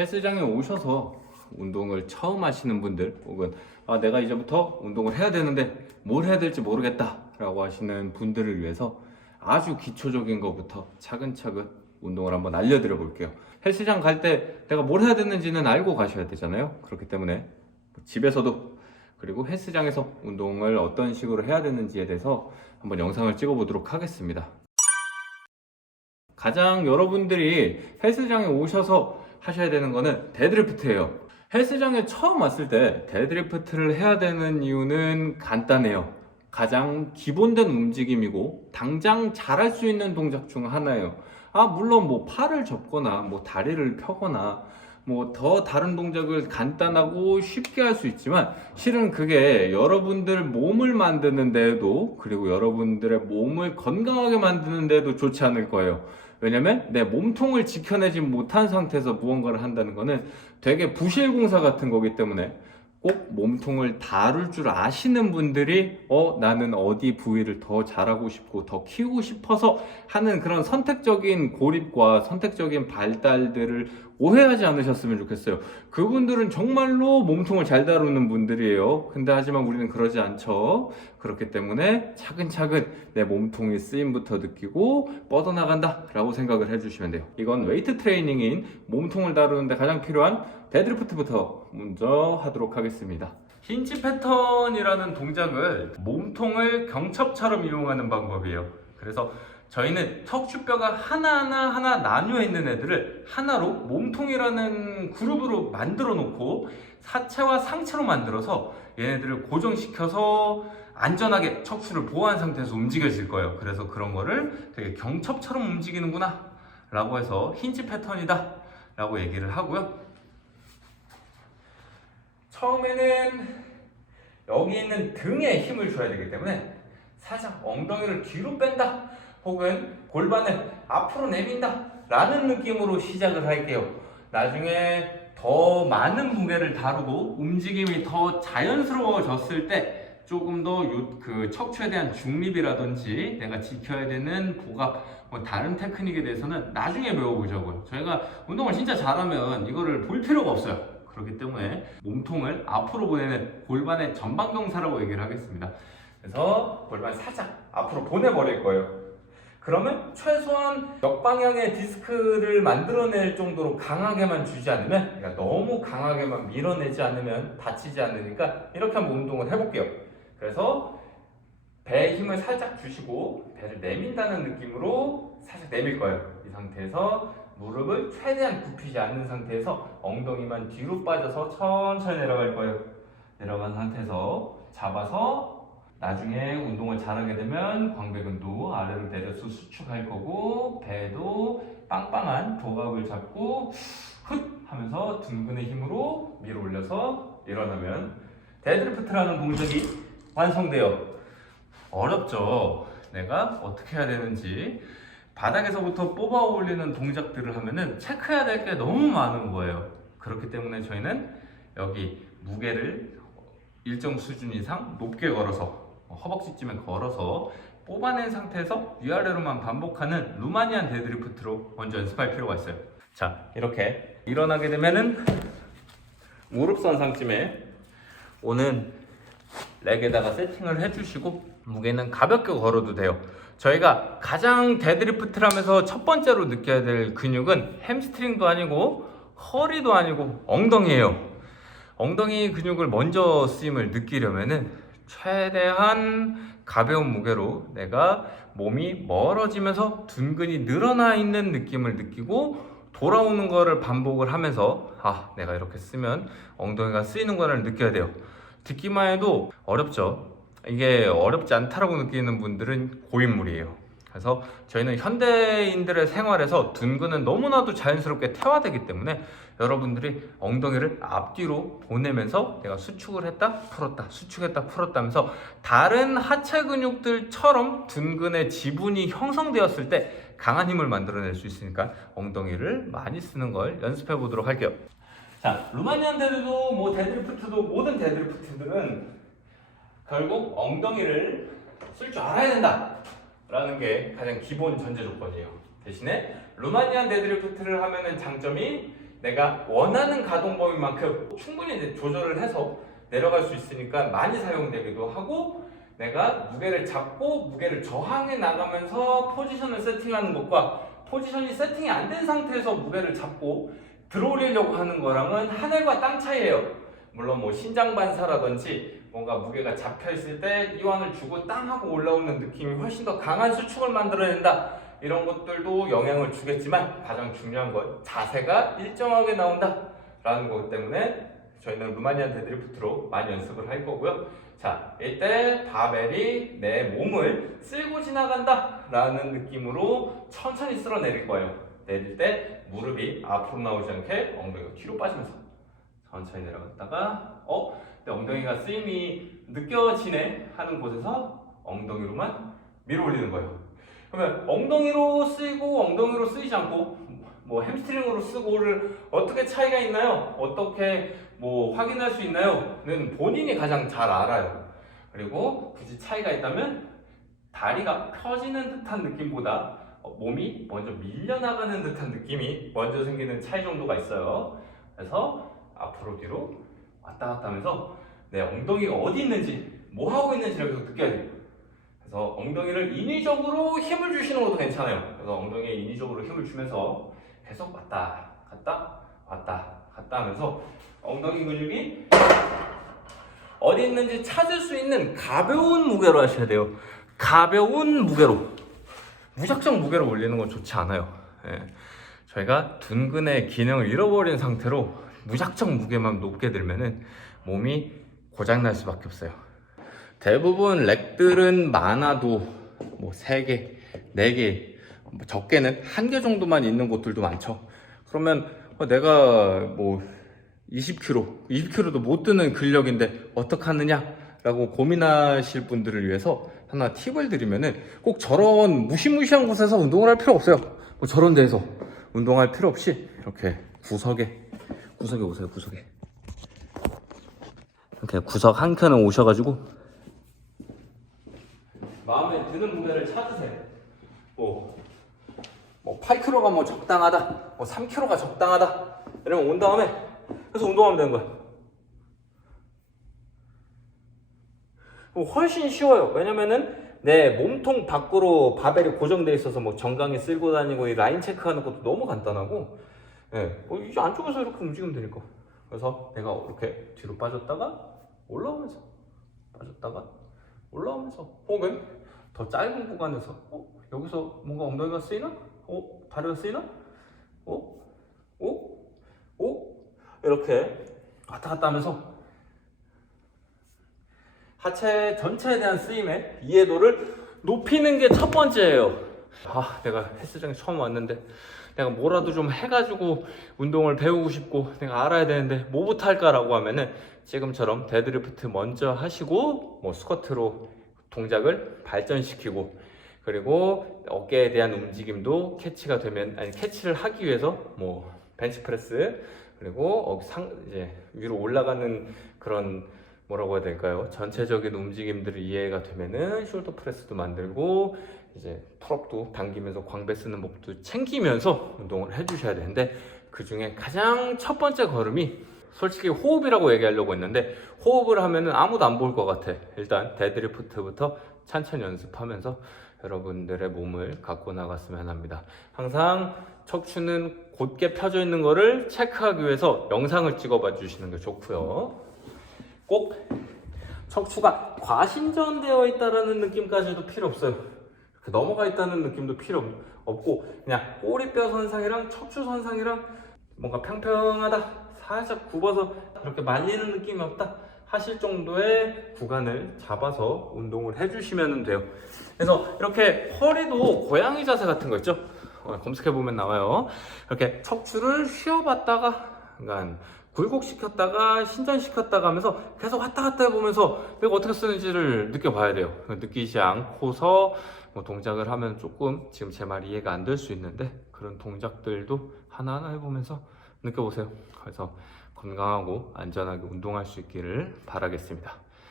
헬스장에 오셔서 운동을 처음 하시는 분들 혹은 내가 이제부터 운동을 해야 되는데 뭘 해야 될지 모르겠다 라고 하시는 분들을 위해서 아주 기초적인 것부터 차근차근 운동을 한번 알려드려 볼게요. 헬스장 갈 때 내가 뭘 해야 되는지는 알고 가셔야 되잖아요. 그렇기 때문에 집에서도 그리고 헬스장에서 운동을 어떤 식으로 해야 되는지에 대해서 한번 영상을 찍어 보도록 하겠습니다. 가장 여러분들이 헬스장에 오셔서 하셔야 되는 거는 데드리프트예요. 헬스장에 처음 왔을 때 데드리프트를 해야 되는 이유는 간단해요. 가장 기본된 움직임이고 당장 잘할 수 있는 동작 중 하나예요. 물론 뭐 팔을 접거나 뭐 다리를 펴거나 뭐 더 다른 동작을 간단하고 쉽게 할 수 있지만 실은 그게 여러분들 몸을 만드는 데에도 그리고 여러분들의 몸을 건강하게 만드는 데에도 좋지 않을 거예요. 왜냐면 내 몸통을 지켜내지 못한 상태에서 무언가를 한다는 거는 되게 부실공사 같은 거기 때문에 꼭 몸통을 다룰 줄 아시는 분들이 나는 어디 부위를 더 잘하고 싶고 더 키우고 싶어서 하는 그런 선택적인 고립과 선택적인 발달들을 오해하지 않으셨으면 좋겠어요. 그분들은 정말로 몸통을 잘 다루는 분들이에요. 근데 하지만 우리는 그러지 않죠. 그렇기 때문에 차근차근 내 몸통의 쓰임부터 느끼고 뻗어나간다 라고 생각을 해주시면 돼요. 이건 웨이트 트레이닝인 몸통을 다루는데 가장 필요한 데드리프트부터 먼저 하도록 하겠습니다. 힌지 패턴이라는 동작을 몸통을 경첩처럼 이용하는 방법이에요. 그래서 저희는 척추뼈가 하나 나뉘어 있는 애들을 하나로 몸통이라는 그룹으로 만들어 놓고 하체와 상체로 만들어서 얘네들을 고정시켜서 안전하게 척추를 보호한 상태에서 움직여질 거예요. 그래서 그런 거를 되게 경첩처럼 움직이는구나 라고 해서 힌지 패턴이다 라고 얘기를 하고요. 처음에는 여기 있는 등에 힘을 줘야 되기 때문에 살짝 엉덩이를 뒤로 뺀다 혹은 골반을 앞으로 내민다 라는 느낌으로 시작을 할게요. 나중에 더 많은 무게를 다루고 움직임이 더 자연스러워졌을 때 조금 더 그 척추에 대한 중립이라든지 내가 지켜야 되는 복압 뭐 다른 테크닉에 대해서는 나중에 배워보자고요. 저희가 운동을 진짜 잘하면 이거를 볼 필요가 없어요. 그렇기 때문에 몸통을 앞으로 보내는 골반의 전방경사라고 얘기를 하겠습니다. 그래서 골반 살짝 앞으로 보내버릴 거예요. 그러면 최소한 역방향의 디스크를 만들어낼 정도로 강하게만 주지 않으면, 그러니까 너무 강하게만 밀어내지 않으면 다치지 않으니까 이렇게 한번 운동을 해볼게요. 그래서 배에 힘을 살짝 주시고 배를 내민다는 느낌으로 살짝 내밀 거예요. 이 상태에서 무릎을 최대한 굽히지 않는 상태에서 엉덩이만 뒤로 빠져서 천천히 내려갈 거예요. 내려간 상태에서 잡아서 나중에 운동을 잘하게 되면 광배근도 아래로 내려서 수축할 거고 배도 빵빵한 복압을 잡고 훗 하면서 둥근의 힘으로 밀어 올려서 일어나면 데드리프트라는 동작이 완성돼요. 어렵죠? 내가 어떻게 해야 되는지 바닥에서부터 뽑아 올리는 동작들을 하면은 체크해야 될 게 너무 많은 거예요. 그렇기 때문에 저희는 여기 무게를 일정 수준 이상 높게 걸어서 허벅지쯤에 걸어서 뽑아낸 상태에서 위아래로만 반복하는 루마니안 데드리프트로 먼저 연습할 필요가 있어요. 자, 이렇게 일어나게 되면은 무릎선상쯤에 오는 렉에다가 세팅을 해주시고 무게는 가볍게 걸어도 돼요. 저희가 가장 데드리프트를 하면서 첫 번째로 느껴야 될 근육은 햄스트링도 아니고 허리도 아니고 엉덩이에요. 엉덩이 근육을 먼저 쓰임을 느끼려면은 최대한 가벼운 무게로 내가 몸이 멀어지면서 둔근이 늘어나 있는 느낌을 느끼고 돌아오는 거를 반복을 하면서 내가 이렇게 쓰면 엉덩이가 쓰이는 거를 느껴야 돼요. 듣기만 해도 어렵죠. 이게 어렵지 않다라고 느끼는 분들은 고인물이에요. 그래서 저희는 현대인들의 생활에서 둔근은 너무나도 자연스럽게 태화되기 때문에 여러분들이 엉덩이를 앞뒤로 보내면서 내가 수축을 했다 풀었다 수축했다 풀었다 하면서 다른 하체 근육들처럼 둔근의 지분이 형성되었을 때 강한 힘을 만들어낼 수 있으니까 엉덩이를 많이 쓰는 걸 연습해 보도록 할게요. 자, 루마니안 데드도 뭐 데드리프트도 모든 데드리프트들은 결국 엉덩이를 쓸 줄 알아야 된다 라는 게 가장 기본 전제 조건이에요. 대신에 루마니안 데드리프트를 하면은 장점이 내가 원하는 가동 범위만큼 충분히 이제 조절을 해서 내려갈 수 있으니까 많이 사용되기도 하고, 내가 무게를 잡고 무게를 저항해 나가면서 포지션을 세팅하는 것과 포지션이 세팅이 안 된 상태에서 무게를 잡고 들어올리려고 하는 거랑은 하늘과 땅 차이예요. 물론 뭐 신장 반사라든지 뭔가 무게가 잡혀 있을 때 이완을 주고 땅 하고 올라오는 느낌이 훨씬 더 강한 수축을 만들어낸다, 이런 것들도 영향을 주겠지만 가장 중요한 건 자세가 일정하게 나온다 라는 것 때문에 저희는 루마니안 데드리프트로 많이 연습을 할 거고요. 자, 이때 바벨이 내 몸을 쓸고 지나간다 라는 느낌으로 천천히 쓸어 내릴 거예요. 내릴 때 무릎이 앞으로 나오지 않게 엉덩이가 뒤로 빠지면서 천천히 내려갔다가 근데 엉덩이가 쓰임이 느껴지네 하는 곳에서 엉덩이로만 밀어 올리는 거예요. 그러면 엉덩이로 쓰이고 엉덩이로 쓰이지 않고 뭐 햄스트링으로 쓰고를 어떻게 차이가 있나요? 어떻게 뭐 확인할 수 있나요?는 본인이 가장 잘 알아요. 그리고 굳이 차이가 있다면 다리가 펴지는 듯한 느낌보다 몸이 먼저 밀려나가는 듯한 느낌이 먼저 생기는 차이 정도가 있어요. 그래서 앞으로 뒤로 왔다 갔다 하면서 내 엉덩이가 어디 있는지 뭐 하고 있는지를 계속 느껴야 돼요. 그래서 엉덩이를 인위적으로 힘을 주시는 것도 괜찮아요. 그래서 엉덩이에 인위적으로 힘을 주면서 계속 왔다 갔다 왔다 갔다 하면서 엉덩이 근육이 어디 있는지 찾을 수 있는 가벼운 무게로 하셔야 돼요. 가벼운 무게로. 무작정 무게를 올리는 건 좋지 않아요. 저희가 둔근의 기능을 잃어버린 상태로 무작정 무게만 높게 들면은 몸이 고장날 수밖에 없어요. 대부분 렉들은 많아도 뭐 3개, 4개, 적게는 1개 정도만 있는 곳들도 많죠. 그러면 내가 뭐 20kg도 못 드는 근력인데 어떡하느냐 라고 고민하실 분들을 위해서 하나 팁을 드리면은 꼭 저런 무시무시한 곳에서 운동을 할 필요 없어요. 뭐 저런 데에서 운동할 필요 없이 이렇게 구석에 오세요. 구석에 이렇게 구석 한 켠에 오셔가지고 마음에 드는 무게를 찾으세요. 뭐 8kg가 뭐 적당하다, 뭐 3kg가 적당하다 이러면 온 다음에 그래서 운동하면 되는 거야. 훨씬 쉬워요. 왜냐면은 내 몸통 밖으로 바벨이 고정되어 있어서 뭐 정강이 쓸고 다니고 이 라인 체크하는 것도 너무 간단하고, 이제 안쪽에서 이렇게 움직이면 되니까. 그래서 내가 이렇게 뒤로 빠졌다가 올라오면서 빠졌다가 올라오면서, 혹은 더 짧은 구간에서 여기서 뭔가 엉덩이가 쓰이나? 다리가 쓰이나? 이렇게 왔다 갔다 하면서 하체 전체에 대한 쓰임의 이해도를 높이는 게 첫 번째예요. 내가 헬스장에 처음 왔는데 내가 뭐라도 좀 해가지고 운동을 배우고 싶고 내가 알아야 되는데 뭐부터 할까라고 하면은 지금처럼 데드리프트 먼저 하시고 뭐 스쿼트로 동작을 발전시키고, 그리고 어깨에 대한 움직임도 캐치가 되면, 캐치를 하기 위해서 뭐 벤치프레스, 그리고 이제 위로 올라가는 그런 뭐라고 해야 될까요? 전체적인 움직임들이 이해가 되면은 숄더 프레스도 만들고 이제 풀업도 당기면서 광배 쓰는 법도 챙기면서 운동을 해주셔야 되는데, 그 중에 가장 첫 번째 걸음이 솔직히 호흡이라고 얘기하려고 했는데, 호흡을 하면은 아무도 안 볼 것 같아. 일단 데드리프트부터 천천히 연습하면서 여러분들의 몸을 갖고 나갔으면 합니다. 항상 척추는 곧게 펴져 있는 거를 체크하기 위해서 영상을 찍어봐 주시는 게 좋고요. 꼭 척추가 과신전되어 있다는 느낌까지도 필요 없어요. 이렇게 넘어가 있다는 느낌도 필요 없고, 그냥 꼬리뼈 선상이랑 척추 선상이랑 뭔가 평평하다, 살짝 굽어서 이렇게 말리는 느낌이 없다 하실 정도의 구간을 잡아서 운동을 해주시면 돼요. 그래서 이렇게 허리도 고양이 자세 같은 거 있죠? 검색해보면 나와요. 이렇게 척추를 쉬어봤다가, 그러니까 굴곡시켰다가 신전시켰다가 하면서 계속 왔다 갔다 해보면서 내가 어떻게 쓰는지를 느껴봐야 돼요. 느끼지 않고서 뭐 동작을 하면 조금 지금 제 말 이해가 안 될 수 있는데, 그런 동작들도 하나하나 해보면서 느껴보세요. 그래서 건강하고 안전하게 운동할 수 있기를 바라겠습니다.